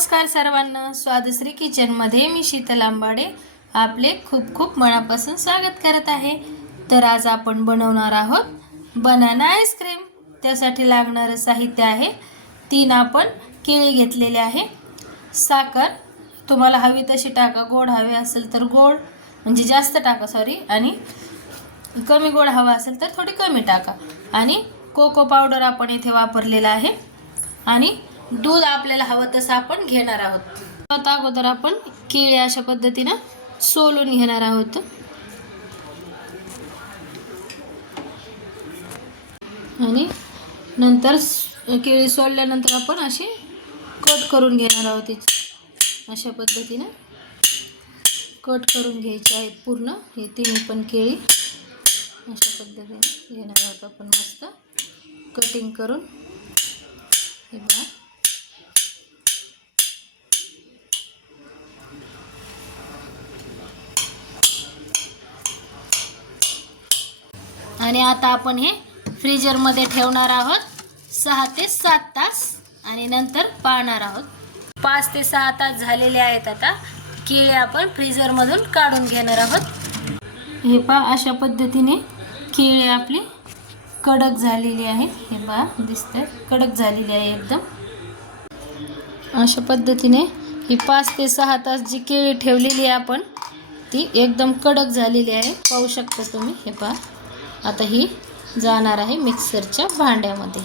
नमस्कार सर्वांना, स्वादश्री किचनमध्ये मी शीतल आंबाडे आपले खूप खूप मनापासून स्वागत करत आहे। तर आज आपण बनवणार आहोत बनाना आईस्क्रीम। त्यासाठी लागणारे साहित्य आहे 3 आपण केळी घेतलेले आहे, साखर तुम्हाला हवी तशी टाका, गोड हवे असेल तर गोड म्हणजे जास्त टाका आणि कमी गोड हवा असेल तर थोडी कमी टाका, आणि कोको पावडर आपण इथे वापरलेला आहे, आणि दूध आपल्याला हवं तसं आपण घेणार आहोत। आता अगोदर आपण केळी अशा पद्धतीने सोलून घेणार आहोत, आणि नंतर केळी सोलल्यानंतर आपण अशी कट करून घेणार आहोत। अशा पद्धतीने कट करून घ्यायचे आहेत पूर्ण हे तिन्ही पण केळी अशा पद्धतीने घेणार आहोत आपण, मस्त कटिंग करून हे बघा। आणि आता आपण हे फ्रीजर मध्ये ठेवणार आहोत 6 ते 7 तास, आणि नंतर पाळणार आहोत। 5 ते 6 तास झालेले आहेत। आता केळी आपण फ्रीजर मधून काढून घेणार आहोत। हे पहा, अशा पद्धतीने केळी आपली कडक झालेली आहे, हे पहा दिसतंय कडक झालेली आहे एकदम। अशा पद्धतीने ही 5 ते 6 तास जी केळी ठेवलेली आहे आपण ती एकदम कडक झालेली आहे, पाहू शकता तुम्ही। हे पहा, आता ही जाणार आहे मिक्सरच्या भांड्यामध्ये।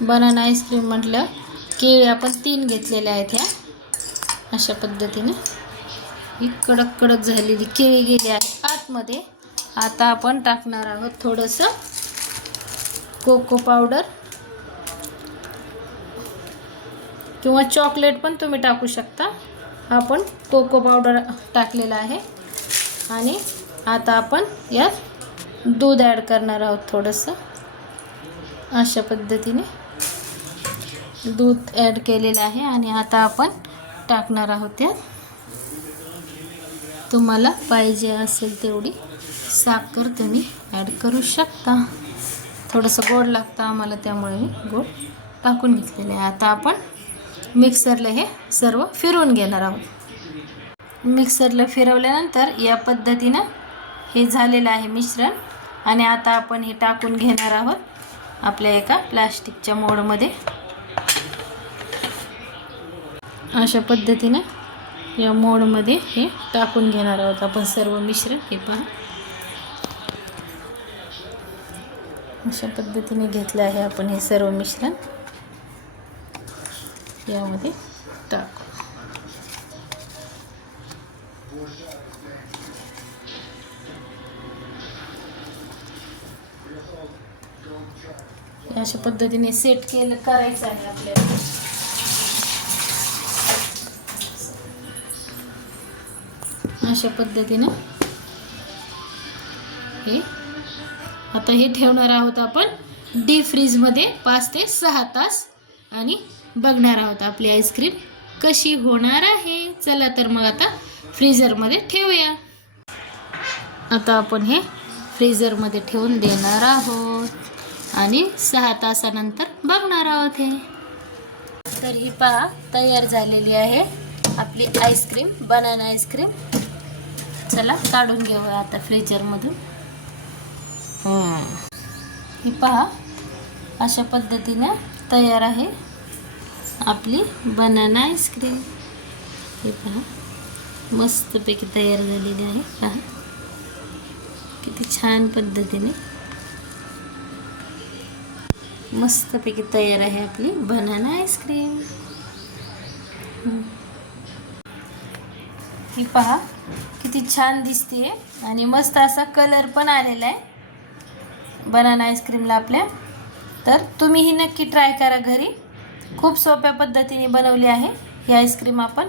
बनाना आईस्क्रीम म्हटलं केळी आपण 3 घेतलेल्या आहेत ह्या, अशा पद्धतीने ही कडक कडक झालेली केळी गेली आहे आतमध्ये। आता आपण टाकणार आहोत थोडंसं कोको पावडर किंवा चॉकलेट पण तुम्ही टाकू शकता, आपण कोको पावडर टाकलेला आहे। आणि आता आपण यात दूध ॲड करणार आहोत थोडंसं, अशा पद्धतीने दूध ॲड केलेलं आहे। आणि आता आपण टाकणार आहोत त्यात तुम्हाला पाहिजे असेल तेवढी साखर तुम्ही ॲड करू शकता। थोडंसं गोड लागतं आम्हाला, त्यामुळे मी गोड टाकून घेतलेलं आहे। आता आपण मिक्सरला हे सर्व फिरवून घेणार आहोत। मिक्सरला फिरवल्यानंतर या पद्धतीनं हे झालेलं आहे मिश्रण, आणि आता आपण हे टाकून घेणार आहोत आपल्या एका प्लास्टिकच्या मोडमध्ये। अशा पद्धतीने या मोडमध्ये हे टाकून घेणार आहोत आपण सर्व मिश्रण। हे पहा, अशा पद्धतीने घेतलं आहे आपण हे सर्व मिश्रण यामध्ये टाकू। अशा पद्धतीने सेट करायचं आहे आपल्याला। अशा पद्धतीने हे आता हे ठेवणार आहोत आपण डीप फ्रीज मध्ये 5 ते 6 तास, आणि बघणार आहोत आपली आईस्क्रीम कशी होणार आहे। चला तर मग आता फ्रीजर मध्ये ठेवूया। आता आपण हे फ्रीजर मध्ये ठेवून देणार आहोत, आणि 6 तासानंतर बघणार आहोत हे। तर ही पहा तयार झालेली आहे आपली आईस्क्रीम, बनाना आईस्क्रीम। चला काढून घेऊया आता फ्रीजर मधून। ही पहा, अशा पद्धतीने तयार आहे आपली बनाना आईस्क्रीम। हे पहा, मस्तपैकी तयार झालेली आहे। पहा किती छान पद्धतीने मस्तपैकी तयार आहे आपली बनाना आईस्क्रीम। ही पहा किती छान दिसते, आणि मस्त असा कलर पण आलेला आहे बनाना आईस्क्रीमला आपल्या। तर तुम्ही ही नक्की ट्राय करा घरी, खूप सोप्या पद्धतीने बनवली आहे ही आईस्क्रीम आपण।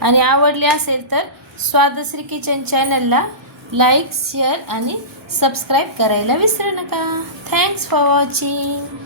आणि आवडली असेल तर स्वादश्री किचन चॅनलला लाईक, शेअर आणि सबस्क्राईब करायला विसरू नका। Thanks for watching.